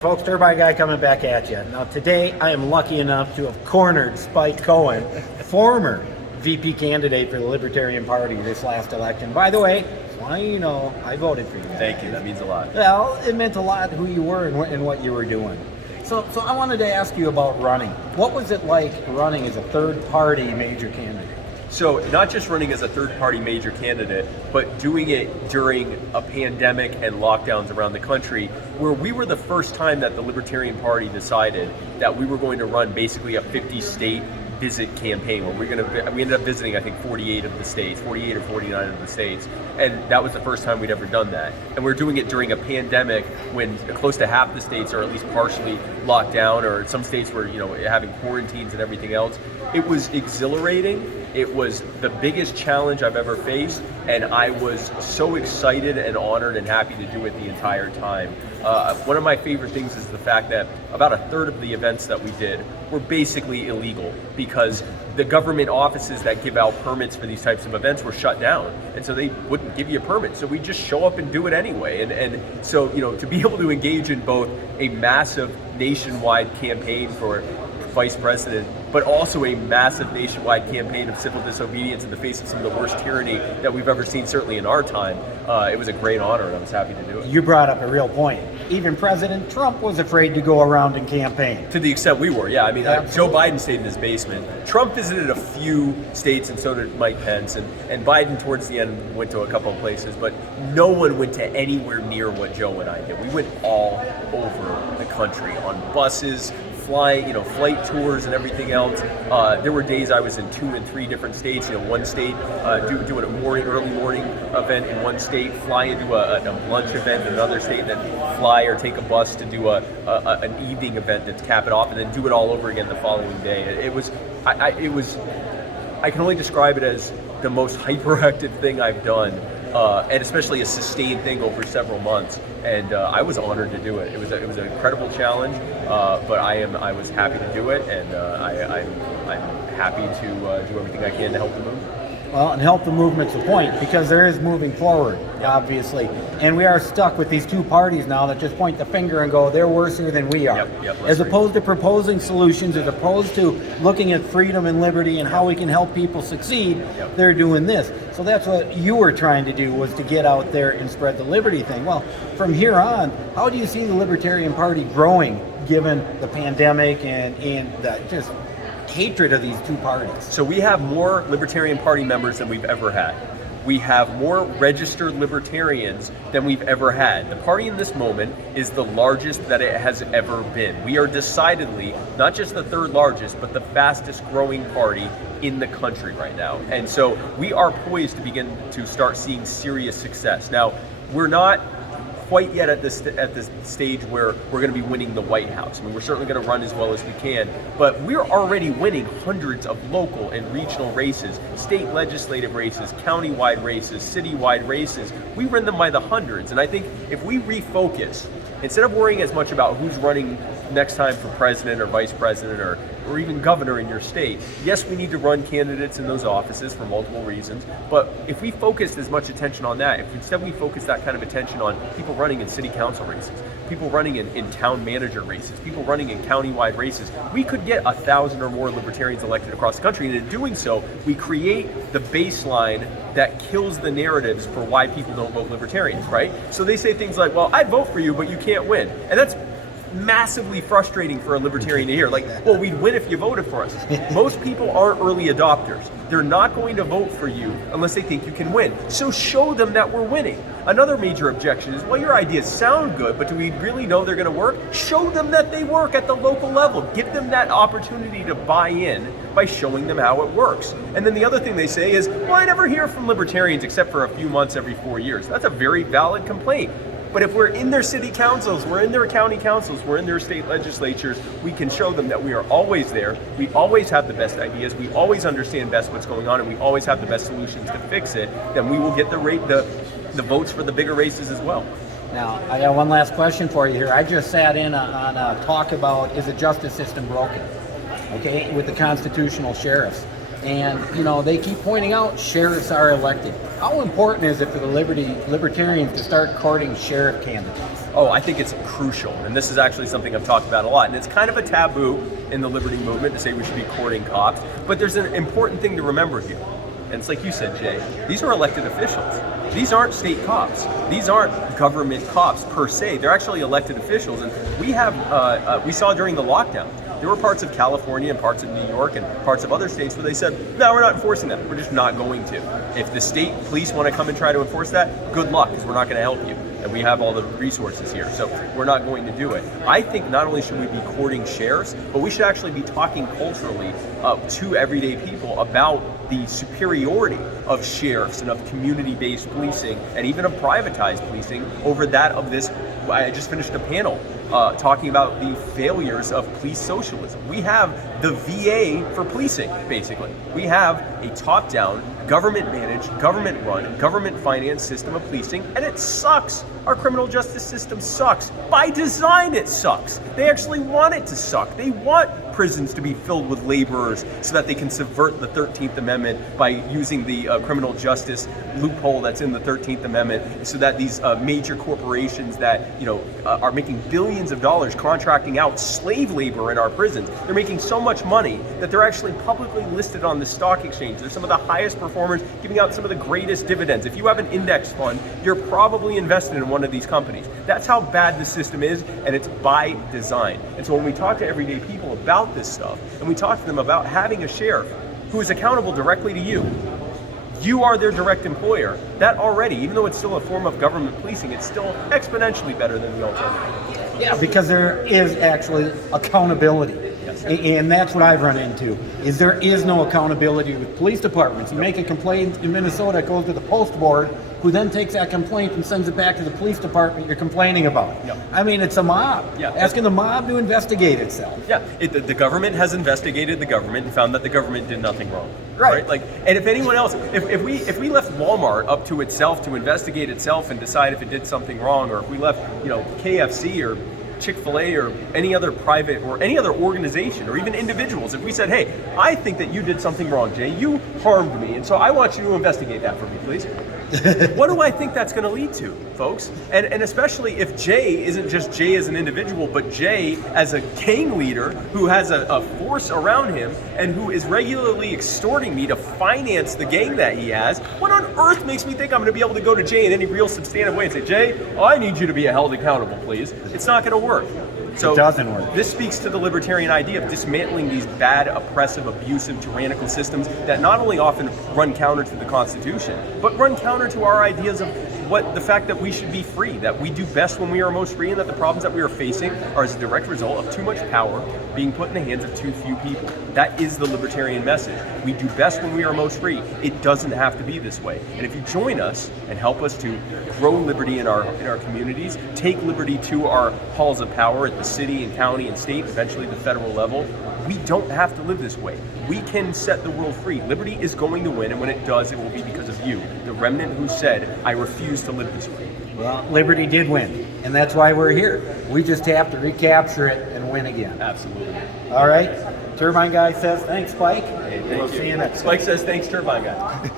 Folks, Turbine Guy coming back at you. Now today I am lucky enough to have cornered Spike Cohen, former VP candidate for the Libertarian Party this last election. By the way, just want you know, I voted for you. Thank you, that means a lot. Well, it meant a lot who you were and what you were doing. So I wanted to ask you about running. What was it like running as a third-party major candidate? So not just running as a third-party major candidate, but doing it during a pandemic and lockdowns around the country, where we were the first time that the Libertarian Party decided that we were going to run basically a 50-state visit campaign where we ended up visiting, I think, 48 of the states, 48 or 49 of the states, and that was the first time we'd ever done that. And we're doing it during a pandemic when close to half the states are at least partially locked down, or some states were, having quarantines and everything else. It was exhilarating. It was the biggest challenge I've ever faced, and I was so excited and honored and happy to do it the entire time. One of my favorite things is the fact that about a third of the events that we did were basically illegal because the government offices that give out permits for these types of events were shut down, and so they wouldn't give you a permit. So we just show up and do it anyway. And so, to be able to engage in both a massive nationwide campaign for vice president, but also a massive nationwide campaign of civil disobedience in the face of some of the worst tyranny that we've ever seen, certainly in our time. It was a great honor, and I was happy to do it. You brought up a real point. Even President Trump was afraid to go around and campaign. To the extent we were, yeah. I mean, Joe Biden stayed in his basement. Trump visited a few states, and so did Mike Pence. And Biden, towards the end, went to a couple of places, but no one went to anywhere near what Joe and I did. We went all over the country on buses, flight tours and everything else. There were days I was in 2 and 3 different states. One state doing a early morning event in one state, fly into a lunch event in another state, and then fly or take a bus to do an evening event to cap it off, and then do it all over again the following day. I can only describe it as the most hyperactive thing I've done. And especially a sustained thing over several months, and I was honored to do it. It was an incredible challenge, but I was happy to do it, and I'm happy to do everything I can to help the movement. Well, and help the movement's the point, because there is moving forward, obviously. And we are stuck with these two parties now that just point the finger and go, they're worser than we are. As opposed to proposing solutions, as opposed to looking at freedom and liberty and how we can help people succeed, they're doing this. So that's what you were trying to do, was to get out there and spread the liberty thing. Well, from here on, how do you see the Libertarian Party growing given the pandemic and the just hatred of these two parties? So we have more Libertarian Party members than we've ever had. We have more registered libertarians than we've ever had. The party in this moment is the largest that it has ever been. We are decidedly not just the third largest, but the fastest growing party in the country right now. And so we are poised to begin to start seeing serious success. Now, we're not quite yet at this stage where we're going to be winning the White House. I mean, we're certainly going to run as well as we can, but we're already winning hundreds of local and regional races, state legislative races, countywide races, citywide races. We run them by the hundreds, and I think if we refocus, instead of worrying as much about who's running next time for president or vice president or even governor in your state, yes, we need to run candidates in those offices for multiple reasons, but if we focused as much attention on that, if instead we focus that kind of attention on people running in city council races, people running in town manager races, people running in countywide races, we could get 1,000 or more libertarians elected across the country, and in doing so, we create the baseline that kills the narratives for why people don't vote libertarians, right? So they say things like, well, I'd vote for you, but you can't win. And that's massively frustrating for a libertarian to hear. Like, well, we'd win if you voted for us. Most people aren't early adopters. They're not going to vote for you unless they think you can win. So show them that we're winning. Another major objection is, well, your ideas sound good, but do we really know they're going to work? Show them that they work at the local level. Give them that opportunity to buy in by showing them how it works. And then the other thing they say is, well, I never hear from libertarians except for a few months every 4 years. That's a very valid complaint. But if we're in their city councils, we're in their county councils, we're in their state legislatures, we can show them that we are always there, we always have the best ideas, we always understand best what's going on, and we always have the best solutions to fix it, then we will get the votes for the bigger races as well. Now, I got one last question for you here. I just sat in on a talk about, is the justice system broken? Okay, with the constitutional sheriffs. And, they keep pointing out sheriffs are elected. How important is it for the libertarians to start courting sheriff candidates? Oh, I think it's crucial, and this is actually something I've talked about a lot, and it's kind of a taboo in the liberty movement to say we should be courting cops, but there's an important thing to remember here, and it's like you said, Jay, these are elected officials. These aren't state cops. These aren't government cops per se. They're actually elected officials, and we saw during the lockdown, there were parts of California and parts of New York and parts of other states where they said, no, we're not enforcing that. We're just not going to. If the state police want to come and try to enforce that, good luck, because we're not going to help you. And we have all the resources here, so we're not going to do it. I think not only should we be courting sheriffs, but we should actually be talking culturally to everyday people about the superiority of sheriffs and of community-based policing and even of privatized policing over that of this. I just finished a panel talking about the failures of police socialism. We have the VA for policing, basically. We have a top-down, government-managed, government-run, government-financed system of policing, and it sucks. Our criminal justice system sucks. By design, it sucks. They actually want it to suck. They want prisons to be filled with laborers so that they can subvert the 13th Amendment by using the criminal justice loophole that's in the 13th Amendment, so that these major corporations that are making billions of dollars contracting out slave labor in our prisons, they're making so much money that they're actually publicly listed on the stock exchange. They're some of the highest performers, giving out some of the greatest dividends. If you have an index fund, you're probably invested in one of these companies. That's how bad the system is, and it's by design. And so when we talk to everyday people about this stuff, and we talk to them about having a sheriff who is accountable directly to you, you are their direct employer. That already, even though it's still a form of government policing, it's still exponentially better than the alternative. Yeah, because there is actually accountability. Yes. And that's what I've run into, is there is no accountability with police departments. You make a complaint in Minnesota, it goes to the post board, who then takes that complaint and sends it back to the police department you're complaining about. Yep. I mean, it's a mob. Yeah. Asking the mob to investigate itself. Yeah, the government has investigated the government and found that the government did nothing wrong. Right. Like, and if anyone else, if we left Walmart up to itself to investigate itself and decide if it did something wrong, or if we left, KFC or Chick-fil-A or any other private or any other organization or even individuals, if we said, hey, I think that you did something wrong, Jay, you harmed me, and so I want you to investigate that for me, please. What do I think that's going to lead to, folks? And especially if Jay isn't just Jay as an individual, but Jay as a gang leader who has a force around him and who is regularly extorting me to finance the gang that he has. What on earth makes me think I'm going to be able to go to Jay in any real substantive way and say, Jay, I need you to be held accountable, please? It's not going to work. So it doesn't work. This speaks to the libertarian idea of dismantling these bad, oppressive, abusive, tyrannical systems that not only often run counter to the Constitution, but run counter to our ideas of the fact that we should be free, that we do best when we are most free, and that the problems that we are facing are as a direct result of too much power being put in the hands of too few people. That is the libertarian message. We do best when we are most free. It doesn't have to be this way. And if you join us and help us to grow liberty in our communities, take liberty to our halls of power at the city and county and state, eventually the federal level, we don't have to live this way. We can set the world free. Liberty is going to win, and when it does, it will be because of you, the remnant who said, I refuse to live this way. Well, liberty did win, and that's why we're here. We just have to recapture it and win again. Absolutely. All right. Turbine Guy says, thanks, Spike. Hey, we'll see you next time. Spike says, thanks, Turbine Guy.